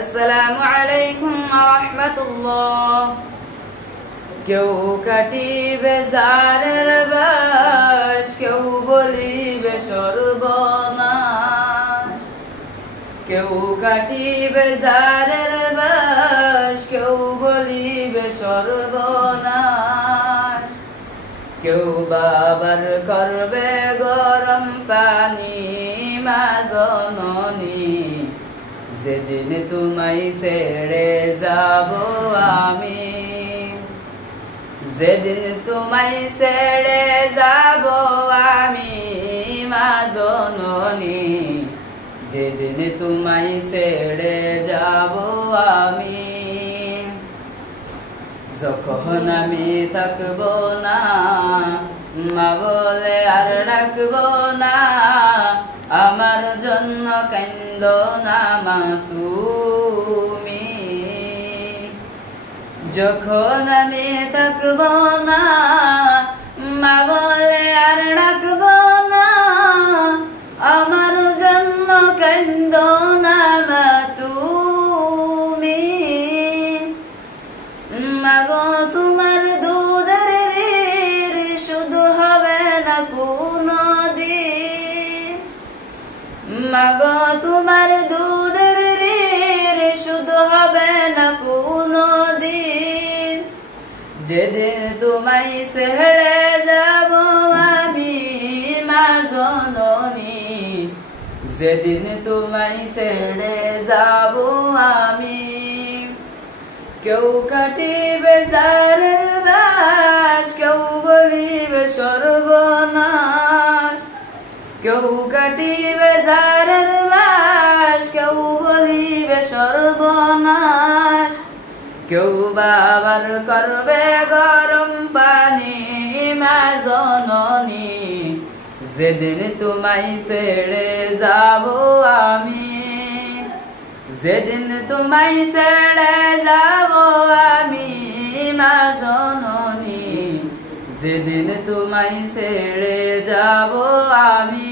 আসসালামু আলাইকুম ওয়া রাহমাতুল্লাহ। কেউ কাটিবে জারের বাস, কেউ বলিবে সর্বনাশ। কেউ কাটিবে জারের বাস, কেউ বলিবে সর্বনাশ। কেউ বাবার করবে গরম পানি, মা জননী যেদিন তোমায় ছেড়ে যাব আমি, যেদিন তোমায় ছেড়ে যাব আমি, মা জননী যেদিন তোমায় ছেড়ে যাব আমি। যখন আমি থাকব না, মা বলে আর ডাকব না, আমার জন্য কান্দো না মা তুমি। যখন আমি থাকব না, মা বলে আর ডাকব না, আমার জন্য কান্দো না মা তুমি। মাগো তোমার দুধের ঋণ শুধু হবে না কোনদিন, মাগো তোমার দুধের ঋণ শুধু হবে না কোনদিন। যেদিন তোমায় ছেড়ে যাব আমি, মা জননী যেদিন তোমায় ছেড়ে যাব আমি। কেউ কাটিবে জারের বাস, কেউ বলিবে সর্বনাশ। কেউ কাটিবে জারের বাস, কেউ বলিবে সর্বনাশ। কেউ বাবার করবে গরম পানি, মা জননী যেদিন তোমায় ছেড়ে যাব আমি, যেদিন তোমায় ছেড়ে যাব আমি, মা জননী যেদিন তোমায় ছেড়ে যাব আমি।